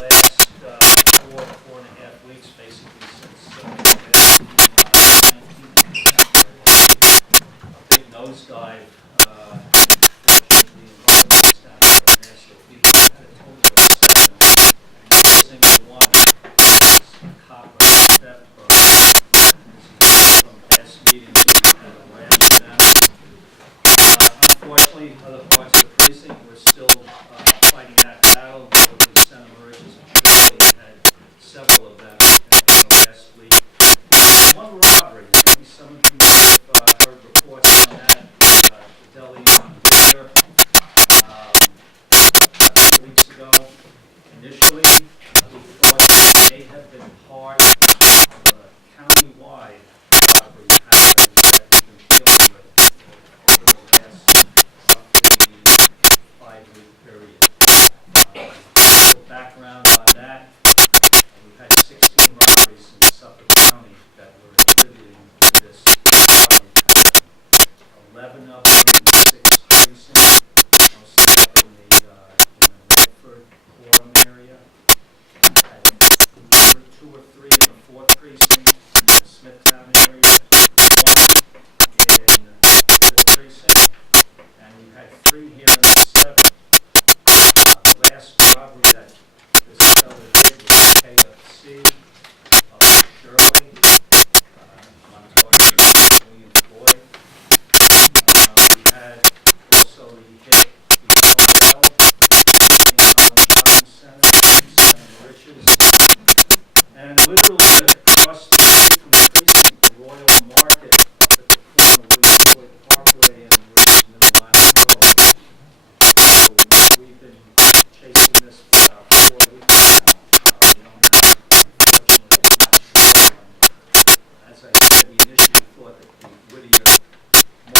last 4.5 weeks, basically since the 19th, a big nosedive. Fortunately, involved in down here at Master. We had a total of 7. Every single one is a copper theft program. From past meetings, we had a rash of them. Unfortunately, other parts of the precinct were still fighting that battle. Hopefully, Senator Richards and Shirley had several of them in the last week. One robbery. Maybe some of you have heard reports on that. The deli on Blair about 2 weeks ago. Initially, we thought it may have been part of a county-wide robbery pattern that we've been dealing with over the last roughly 5-week period. The background on that, we've had 16 robberies in Suffolk County that were attributing to this robbery pattern. 11 of them in the 6th precinct, mostly up in the Milford, Quorum area. Had 2 or 3 in the 4th precinct, in the Smithtown area, 1 in the 5th precinct, and we've had 3 here in the 7th. The last robbery that this fellow did was KFC of Shirley, Montauk, William Floyd. We had also the hit the hotel, St. Thomas Shopping Center, Senator Richards, and literally across the street from the precinct, the Royal Market up at the corner of William Floyd Parkway and Richmond and Lyon Road. So we've been chasing this for about 4 weeks now. We don't have, unfortunately, much. As I said, we initially thought that the Whittier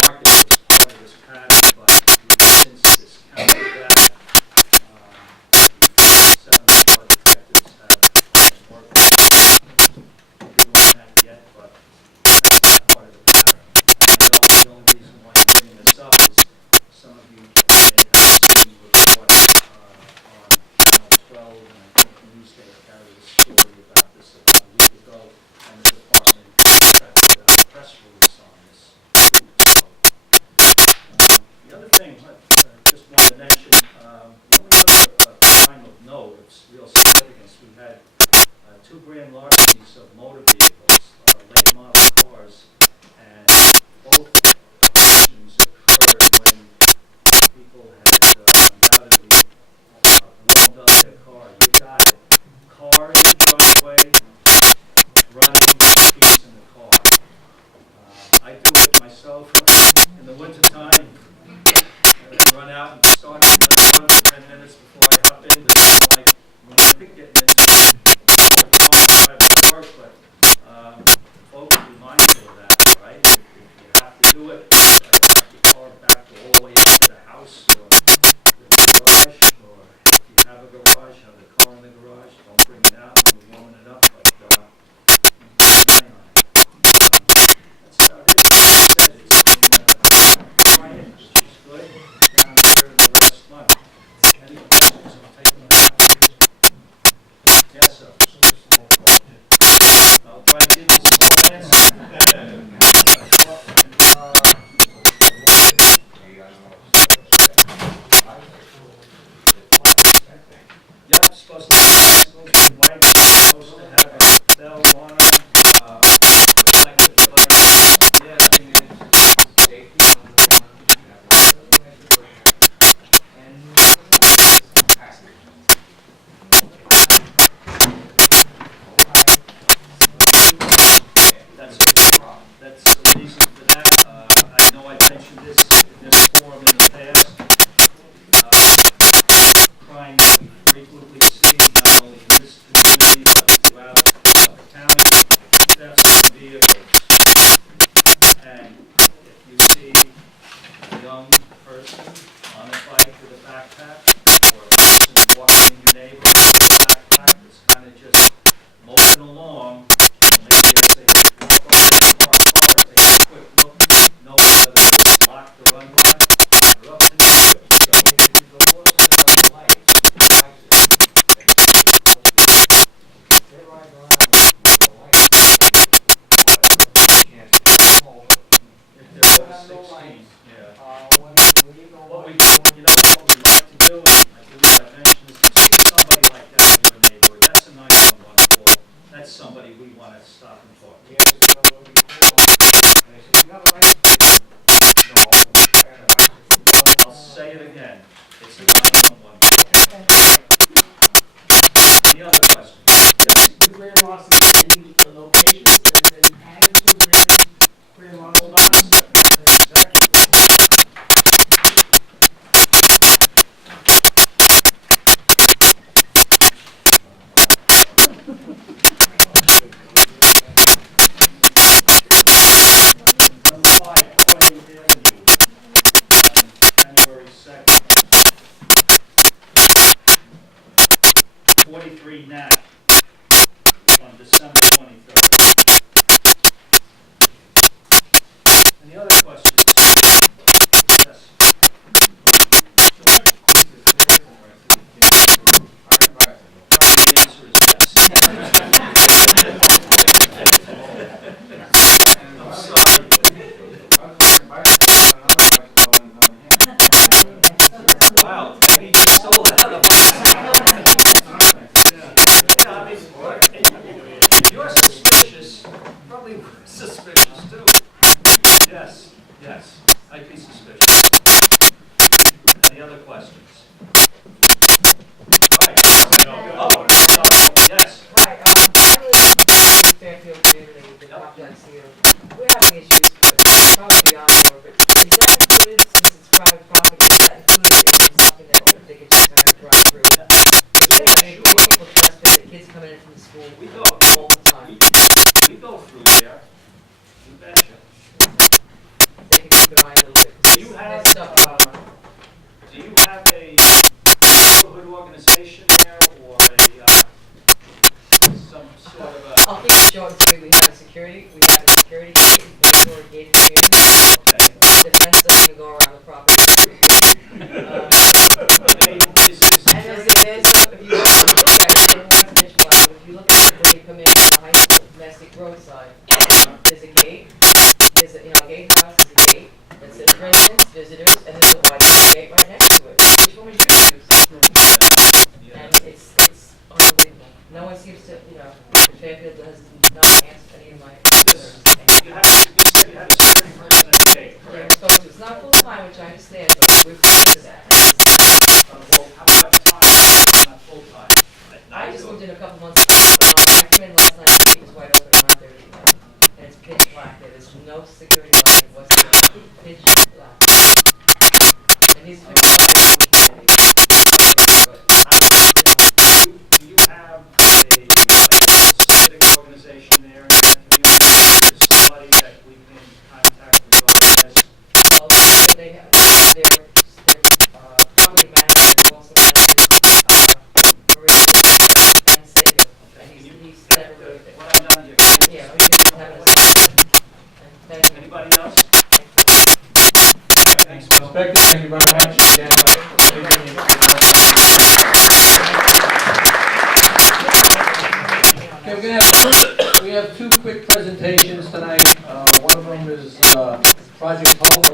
Market was part of this pattern, but we've since discounted that. Seven of our detectives have been working on that yet, but that's part of the pattern. I know the only reason why I'm bringing this up is some of you may have seen reports on Channel 12, and I think Newsday carried a story about this about a week ago, and the department tried to put out a press release on this a week ago. The other thing I just wanted to mention, another crime of note of real significance, we had 2 grand larcenies of motor vehicles, late model cars, and both occasions occurred when people had undoubtedly warmed up their car. You got it. Car in the driveway, running peace in the car. I do it myself in the wintertime. I run out and start for 10 minutes before I hop in. It's not like when I'm getting into the car driving to work, but folks, be mindful of that. again, it's a 911. Any other questions? Yes. The grand loss is changing the locations, there's been added to grand loss. Hold on a second. That's exactly what. Number 5, 28th Avenue, on January 2nd. 43 Knack on December 23rd. Any other questions? Yes. The answer is yes. I'm sorry. Wow, maybe you just stole that out of us. Yeah, I mean, if you're suspicious, probably we're suspicious too. Yes, yes, I'd be suspicious. Any other questions? Right. Oh, sorry, yes. Hi, I live in Fairfield community with the complex here. We're having issues, but probably beyond more, but is that included, since it's private property, is that included in something that they could just kind of drive through? Yeah. Yeah, I mean, people trespass, the kids coming in from the school We go. all the time. We go through there. You betcha. They could keep an eye a little bit. Do you have, There's stuff about them. do you have a neighborhood organization there or some sort of I'll keep it short and sweet. We have a security gate, make sure it gate community. okay. The fence doesn't even go around the property. Is this And there's if you look at it, you're in West Mitchell, but if you look at it when you come in from the high school, domestic roadside, there's a gate, there's a, gatehouse, there's a gate that says residents, visitors, and there's a white gate right next to it. Which one would you choose? Yeah. And it's unbelievable. No one seems to, Fairfield does not answer any of my concerns. You said you had a security person at the gate, They're correct? supposed to, it's not full time, which I understand, but we're close to that. Well, how about time? Not full time. At I night just or- moved in a couple months ago. I came in last night, the gate was wide open around 30, and it's pitch black there. There's no security light whatsoever. Pitch black. And these are fixed by the community. But, Do you have a civic organization there in that community? Is somebody that we can contact regarding this? well, they have their property manager, who also manages, Maria, and City. And he's never really been. What I've done, you can. Yeah, we just have a discussion. And thank you. Anybody else? Thank you. Thanks, Bill. Inspector, thank you very much. Again, okay, we have two quick presentations tonight. One of them is Project Hope.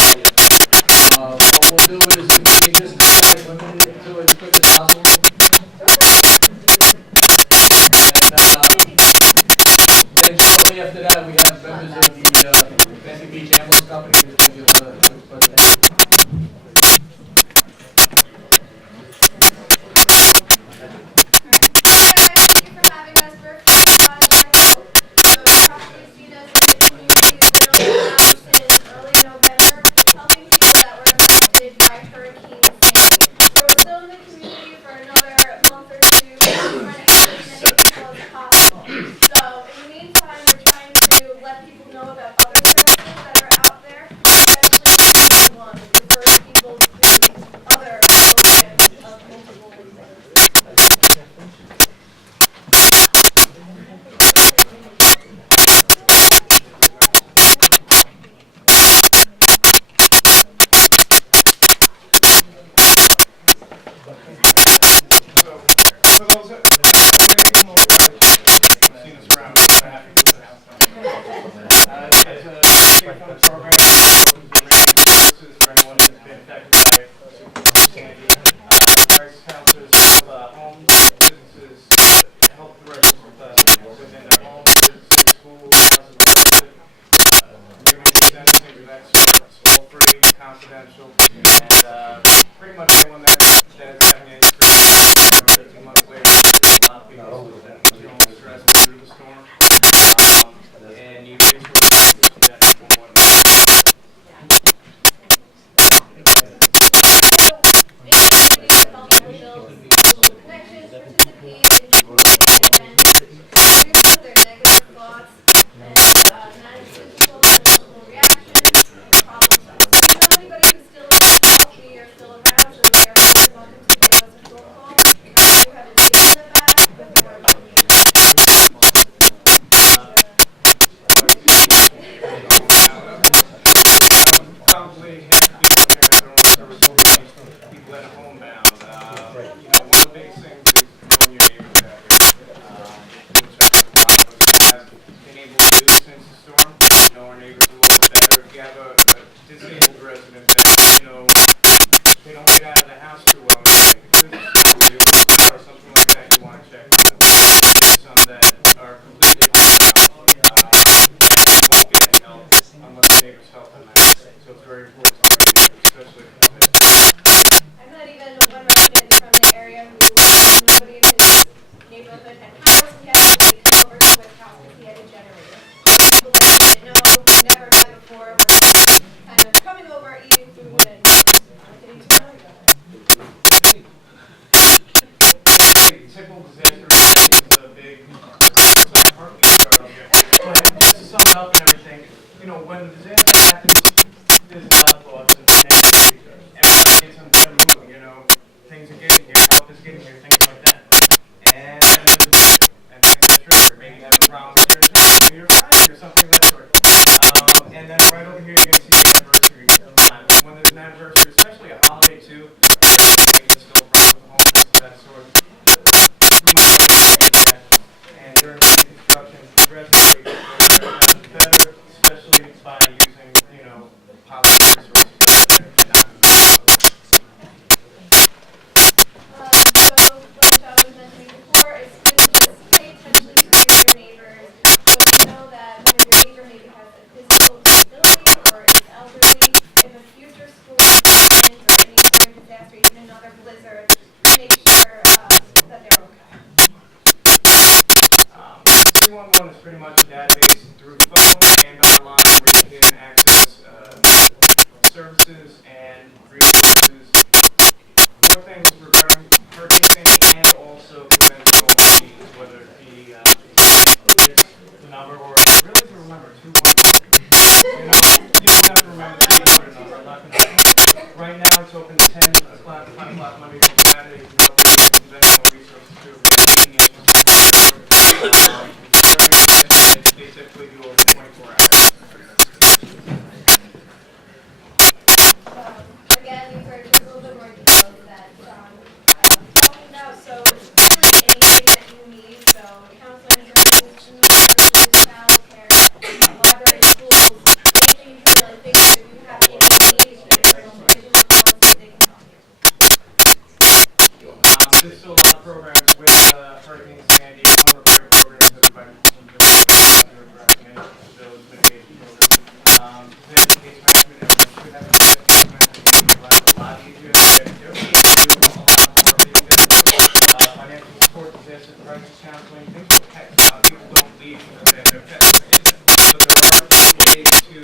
What we'll do is we can just kind of limit it to as quick as possible. And shortly after that, we have members of the Benton Beach Ambulance Company who's going to give a quick presentation. Thank you for having us. We're from Project Hope. So we probably see this in the community. It's been really loud since early November, helping people that were affected by Hurricane Sandy. So we're still in the community for another month or two, trying to help as many people as possible. So in the meantime, we're trying to when the disaster happens, there's a lot of thoughts and negativity, and a lot of things on the move, you know, things are getting here, help is getting here, things like that. And then there's a trigger, and things get triggered. Maybe you have a problem with your child, or your friend, or something of that sort. And then right over here, you're going to see the anniversary of time. When there's an anniversary, especially a holiday too, maybe there's still a problem with homelessness of that sort. We might be looking at that. And during reconstruction, progressively better, especially by using, you know, public resources. So, like John was mentioning before, it's good to just pay attention to your neighbors. So if you know that one of your neighbor maybe has a physical disability or is elderly, if a future storm happens or any other disaster, even another blizzard, make sure that they're okay. C11 is pretty much a database through phone and online where you can access services and resources for things regarding Hurricane Sandy and also conventional needs, whether it be it's the number or really to remember 211. You know, you don't have to remember the 800 number. I'm not going to. Right now it's open 10 o'clock, 5 o'clock Monday through Saturday. You can help you with conventional resources too. Meeting is they typically do over 24 hours. Again, these are just a little bit more details that I was talking about. So really anything that you need, so counseling services, food services, childcare, library, schools, anything you feel like if you have any needs, if you're in individual funds, they can help you. There's still a lot of programs with Hurricane Sandy, home repair programs that provide mitigation programs. There's case management, and we should have a case management to make your life a lot easier to get into. Do a lot more reading. Financial support, disaster crisis counseling, things with pets. A lot of people don't leave because they have their pets. So there are ways to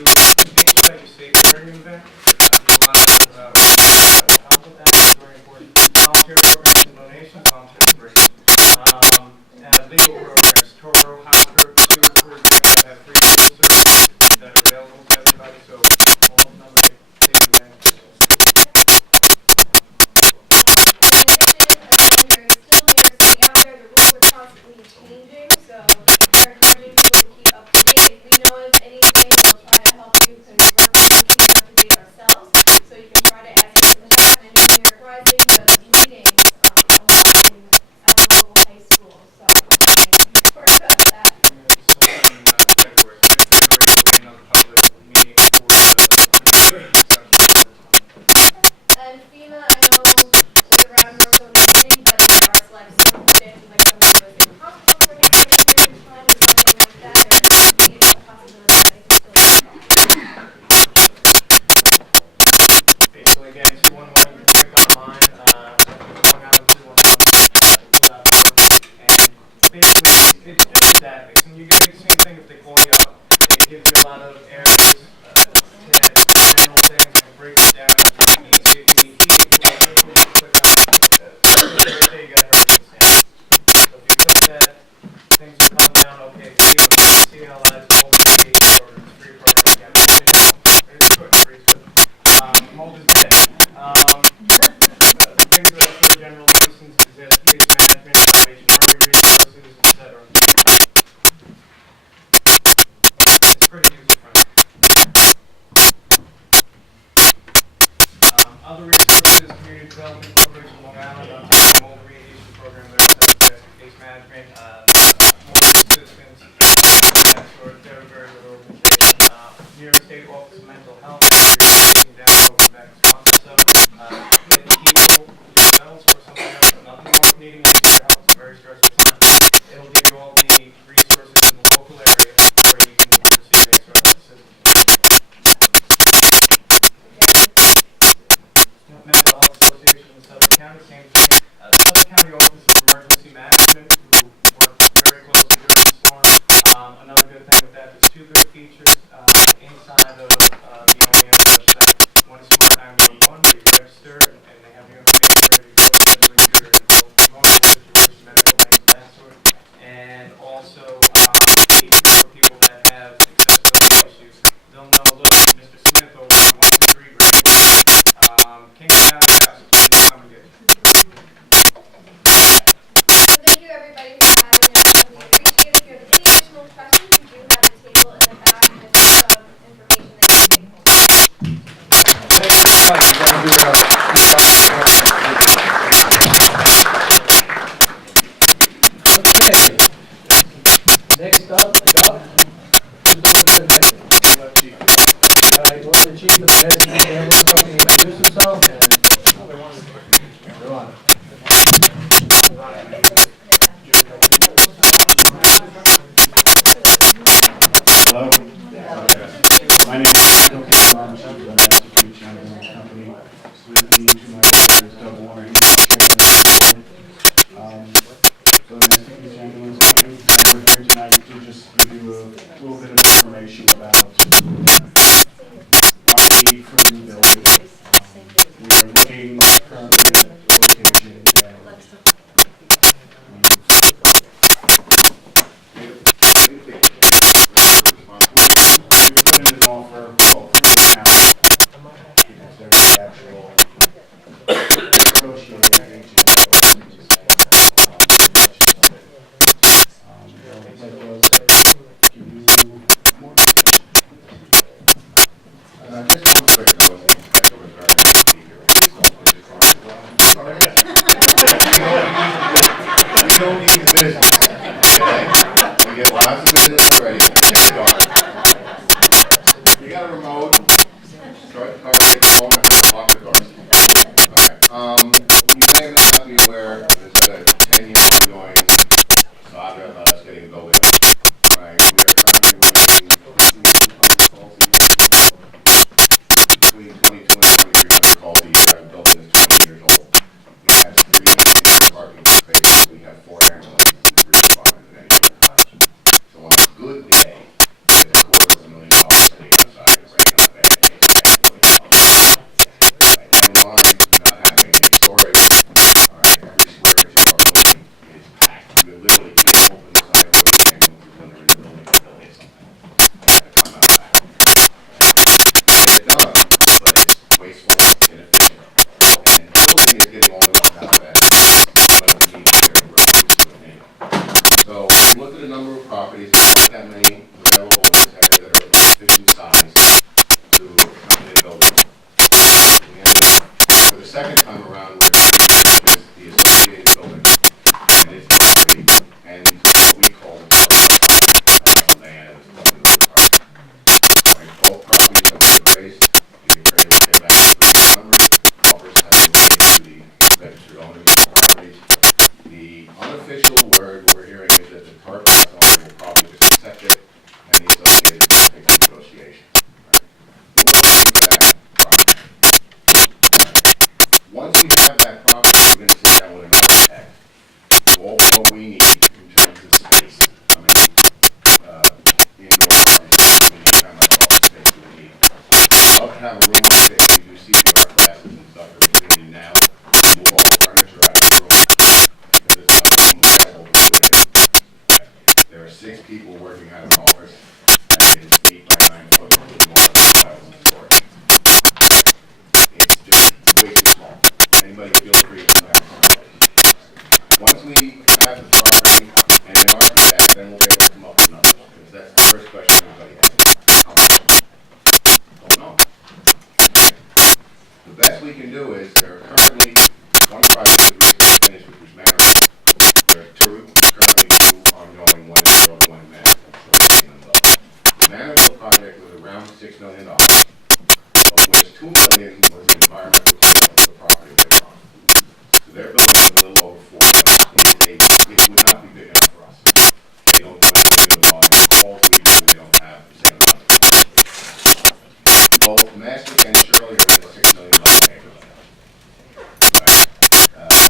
make sure that you're safe during an event. There's a lot of help with that. It's very important. Volunteer programs and donations, volunteer free. Legal programs, Toro, Hopper, sewer programs have free legal services that are available to everybody, so almost nobody takes advantage of those. In addition, again, there is still New York City out there. The rules are constantly changing, so we're encouraging people to keep up to date. If we know of anything, we'll try to help you because we're keeping up to date ourselves. So you can try to ask us in the chat. I know New York Rising does meetings a lot in our local high school, so we're about that. February will be another public meeting for the And FEMA, I know, is around more so listening, but there are select circumstances like somebody was in the hospital for an extended period of time or something like that, and maybe it's a possibility that they could still be involved. basically again, 211, you click online, going out on 211, and basically it's just a database, and you can do the same thing if they call you up. It gives you a lot of areas, general things, and breaks it down into what you need. So if you need heating, you can click on say you got a hurricane stand. So if you click that, things will come down, okay, CLS, mold mitigation program, free program, you have it's good, free is good. Mold is dead. Things that are for general nuisance, disaster case management, salvation army resources, etc. It's pretty user-friendly. Other resources, community development corporation Long Island, mold remediation program, there's disaster case management, mold assistance, that sort of very, very good organization. New York State Office of Mental Health, taking down COVID back month or so. Getting people themselves or somebody else, nothing wrong with needing extra help. It's a very stressful time. It'll give you all the resources in the local area where you can receive any sort of assistance. Mental Health Association in Suffolk County, same thing. Suffolk County Office of Emergency Management, who work Okay. Next up, Doug. Who's going to the next one? All right, well, the chief of the Massachusetts Ambulance Company introduce himself and go on. Hello. My name is Bill Campbell. I'm chief of the Massachusetts Ambulance Company. With me to my left is Doug Warner. He's the chairman of the board. So the Massachusetts Ambulance Company, we're here tonight to just give you a little bit of information about our need for a new building. We are looking currently at the location and we put in an offer, well, now, because they're the actual negotiating agent. Just one quick note, I was running to see here. We don't need business, okay? We get lots of business already. It's gone. You got a remote, start the car, take the phone, and lock the doors. Okay. You may not be aware, there's a 10-year ongoing saga about us getting a building. Right? We are currently running between 22 and 2,300 calls a year. Our building is 20 years old. It has 360 parking spaces. We have 4 ambulances and 3 responders at any given time. So on a good day, there's $250,000 sitting outside and breaking up bad days. Right? Never mind not having any storage. All right, every square inch of our building is packed. We literally can't open the side door of the ambulance when they're in the building until they hit something. They have to come out back. It's done, but it's wasteful, inefficient, and the building is getting old enough now that when we need to get a road to an end. So we looked at a number of properties, not that many available in this area that are of sufficient size to accommodate building. We ended up, for the second time around, we're going to purchase the associated building and its property and what we call the land as the property. Right, both properties have been appraised. The appraisal came back with numbers. Offers have been made to the registered owners of the properties. The unofficial word we're hearing is that the tarp house owner will probably just accept it, and the associated will take the negotiation. Right? We're looking for that property. Right? Once we have that property, we're going to sit down with an architect to open what we need in terms of space. I mean, indoor parking space, we need kind of office space we need. Love to have a room like this. We do CPR classes and stuff that we do now. Move all the furniture out of the room because it's not room viable to do it in. Okay. There are 6 people working out of an office that is 8 by 9 foot with more files and storage. It's just way too small. Anybody feel free to come out and contact. Once we have the property and an architect, then we'll be able to come up with numbers. Because that's the first question everybody has. How much? Don't know. The best we can do is there are currently one project that we recently finished, which was Manorville. There are 2 currently 2 ongoing, one in New York, one in Manorville. So we've seen them both. The Manorville project was around $6 million, of which $2 million was the environmental cleanup of the property they're on. So their building is a little over $4 million. It would not be big enough for us. They don't do anything with the volume of calls we do. They don't have the same amount of both Mastiff and Shirley are in the $6 million neighborhood. Right?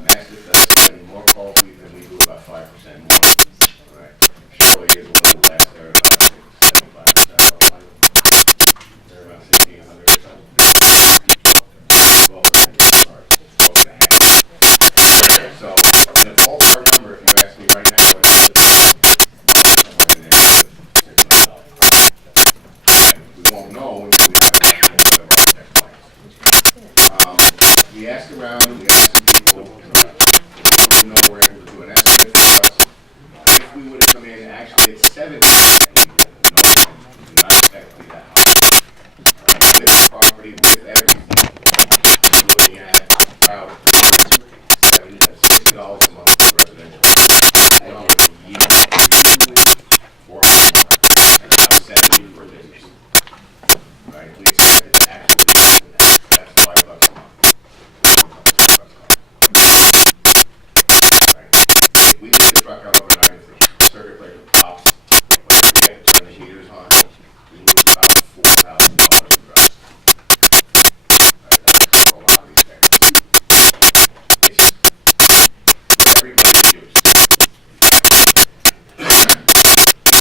Mastiff does slightly more calls than we do, about 5% more. Right? Shirley is a little less. They're about, I think, 75%. They're around 1,600 or so. Well, close to half. Okay, so in a ballpark number, if you ask me right now, what is it? Somewhere in the neighborhood of $6 million. And we won't know until we have an estimate of architect plans. We asked around, we asked some people, people who know we're able to do an estimate for us. If we would have come in actually at 70%, no, not exactly that high. With the property, with everything, we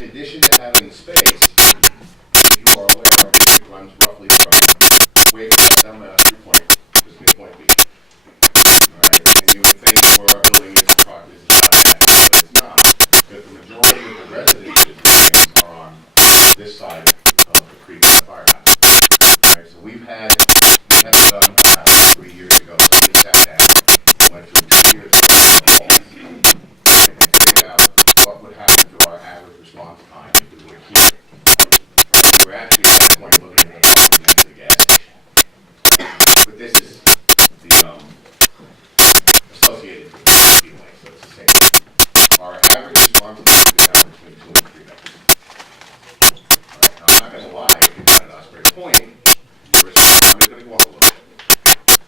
addition to having space, as you are aware, our district runs roughly from Waycross down Mastery Point to Smith Point Beach. All right, and you would think where our building is about that, but it's not. Because the majority of the residences and things are on this side of the creek at the firehouse. All right, so we had it done about 3 years ago. So we sat down, went through 2 years of polls, and figured out what would happen to our average response time if we were here. We're actually at that point looking at the gas station. But this is the associated with the speedway, so it's the same. Our average response time is down between 2 and 3 minutes. All right, I'm not going to lie, if you wanted us for a point, your response time is going to go up a little bit.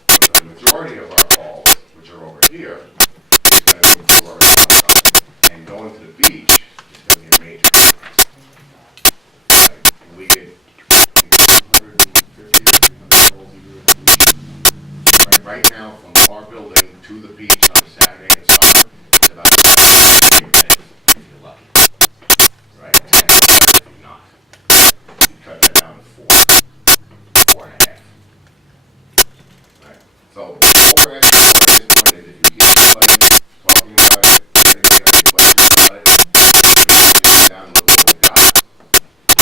But the majority of our calls, which are over here, is going to improve our response time. And going to the beach is going to be a major difference. Right? We get 250 or 300 calls a year. Right now, from our building to the beach on a Saturday and summer, it's about 8 minutes if you're lucky. Right? 10 if you're not. You cut that down to 4.5. Right? So all we're asking for at this point is if you hear somebody talking about it, if anybody has any questions about it, sit down and look at what we've got.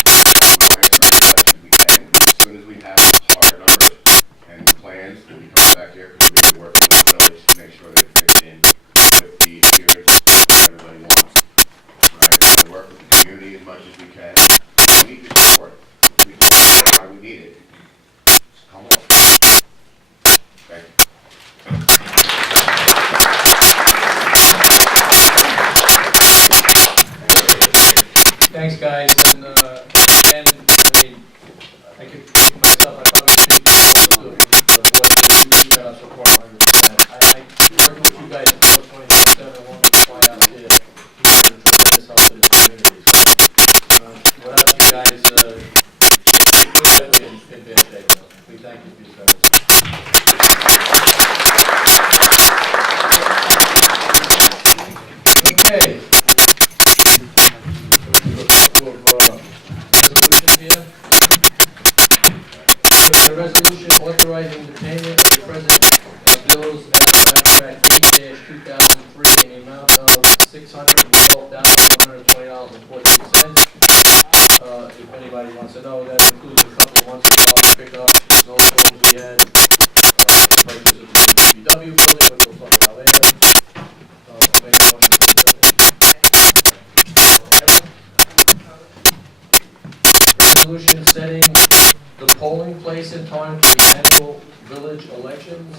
We'll answer as much as we can. As soon as we have hard numbers and plans, we'll be coming back here because we're going to be working with the village to make sure that it fits in with the experience that everybody wants. Right? We're going to work with the community as much as we can. We need your support. We can. Why we need it. Just come along. Thank you. Thanks, guys, and again, I mean, I could think to myself, I probably should do the board, you got our support 100%. I work with you guys for 24/7, I want to point out to you, you're a tremendous help to the community. Without you guys, we're definitely in bad shape, so we thank you for your service. Okay. A resolution authorizing the payment of the present bills and contract 8-2003 in the amount of $612,120.14. If anybody wants to know, that includes a couple of months of help pick up, snow tools we had, the purchase of the VMB2 building, which we'll talk about later. Make a motion to resolution setting the polling place and time for the annual village elections.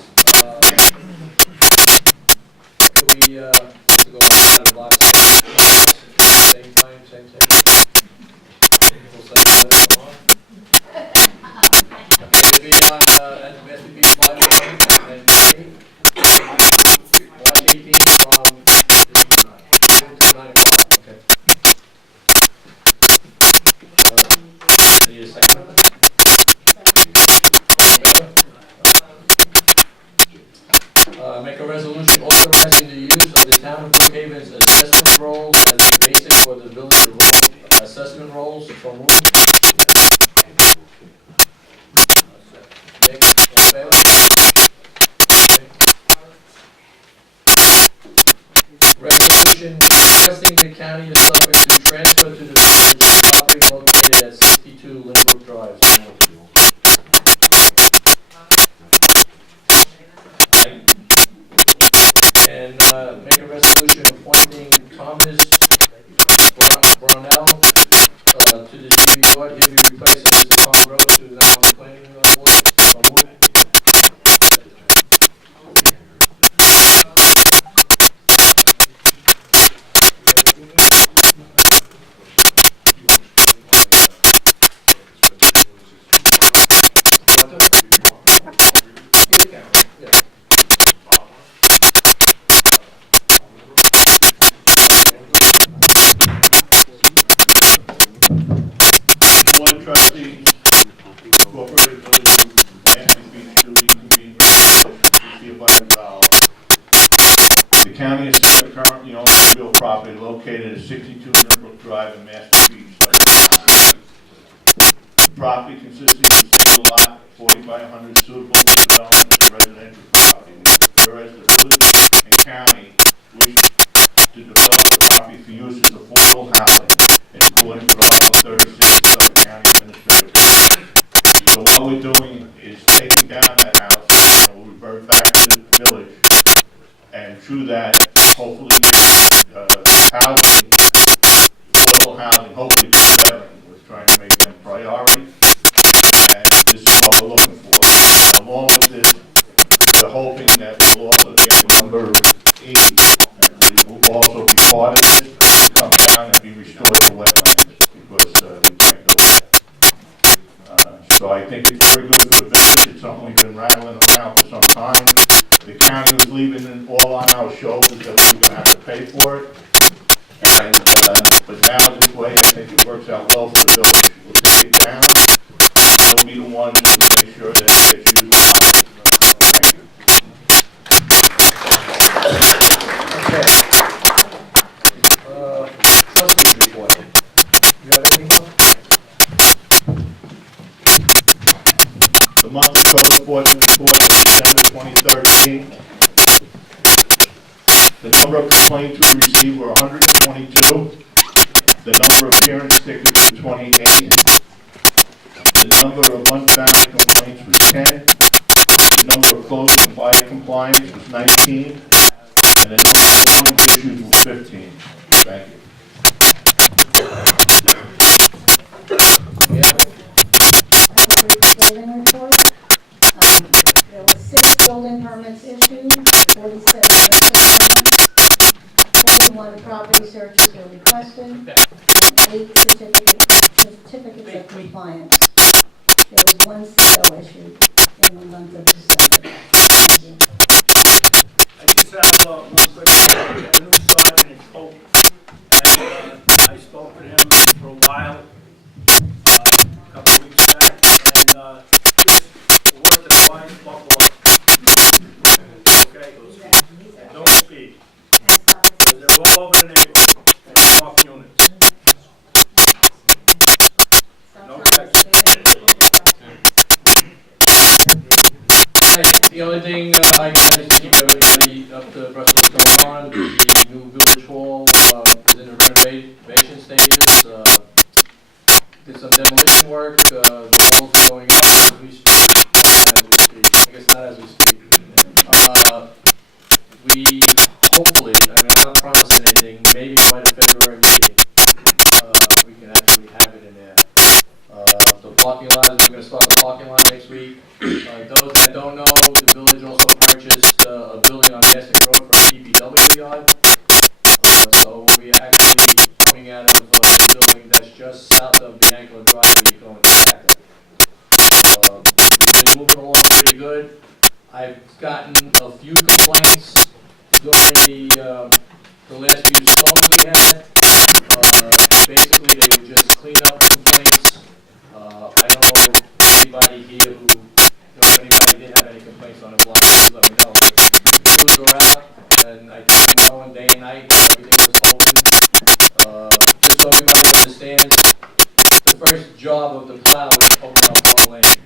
Could we, to go out of the box, same time, same thing? We'll set it tomorrow. It should be on, at the Master Beach Library, and March 18th from 10 to 9 o'clock, okay? Need a second on that? Make a resolution authorizing the use of the town of Brookhaven's assessment rolls as the basis for the village assessment rolls. So moved. Nick, in favor? Resolution requesting the county of Suffolk to transfer to the village property located at 62 Lynbrook Drive. So moved. And make a resolution appointing Thomas Brownell to the ZB board. He'll be replacing Mr. Tom Rhodes, who's now on the planning board. So moved. Board of Trustees, Incorporated Village of Master Beach duly convened to be above involved. The county is currently owns real property located at 62 Middlebrook Drive in Master Beach. Property consisting of a single lot, 40 by 100, suitable for development as residential property. Whereas the village and county wish to develop the property for use as affordable housing in accordance with Article 36 of Suffolk County Administrative Code. So what we're doing is taking down that house, and we'll revert back to the village, and through that, hopefully, housing, affordable housing, hopefully for veterans. We're trying to make them priority, and this is what we're looking for. Along with this, we're hoping that we'll also get number 8, and we will also be part of this, come down and be restored to wetlands, because we can't go there. So I think it's very good for the village. It's something we've been rattling around for some time. The county was leaving it all on our shoulders that we were going to have to pay for it. And, but now this way, I think it works out well for the village. We'll take it down. We'll be the ones who will make sure that it gets used properly. Thank you. Okay. Trustees report. You have anything else? The monthly code enforcement report for December 2013. The number of complaints we received were 122. The number of appearance stickers was 28. The number of unfounded complaints was 10. The number of closed and by compliance was 19. And the number of warning issues was 15. Thank you. Yeah. I have a brief building report. There were 6 building permits issued, 47 special permits, 41 property searches were requested, and 8 certificates of compliance. There was 1 CO issued in the month of December. Thank you. I just have one quick story. The new sergeant in Coke, and I spoke with him for a while, a couple of weeks back, and just a word to the wise, buckle up. Okay? And don't speed. Because they're all over the neighborhood, and they're marked units. No text. The only thing I can is to keep everybody up to abreast of what's going on. The new village hall is in the renovation stages. Did some demolition work. The walls are going up as we speak. I guess not as we speak. We hopefully, I mean, I'm not promising anything, maybe by the February meeting, we can actually have it in there. The parking lot, we're going to start the parking lot next week. Those that don't know, the village also purchased a building on Mastic Road from DPW yard. So we're actually coming out of a building that's just south of Bianco Drive where you go into Sackett. We've been moving along pretty good. I've gotten a few complaints during the last few storms we had. Basically, they were just cleanup complaints. I don't know if anybody here who, if anybody did have any complaints on the block, please let me know. Crews were out, and I kept them going day and night. Everything was open. Just so everybody understands, the first job of the plow is to open up one lane.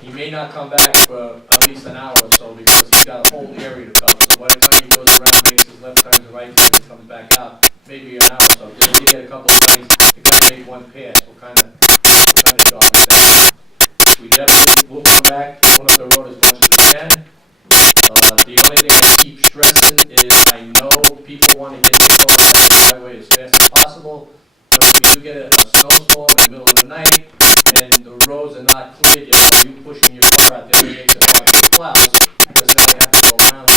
He may not come back for at least an hour or so because he's got a whole area to cover. So by the time he goes around, makes his left turns and right turns and comes back out, maybe an hour or so. Just to get a couple of lanes to kind of make one pass. What kind of job is that? We definitely will come back, open up the road as much as we can. The only thing I keep stressing is I know people want to get their cars off the highway as fast as possible. But if we do get a snowstorm in the middle of the night, and the roads are not cleared yet, you pushing your car out there, it makes it hard for the plows, because now they have to go around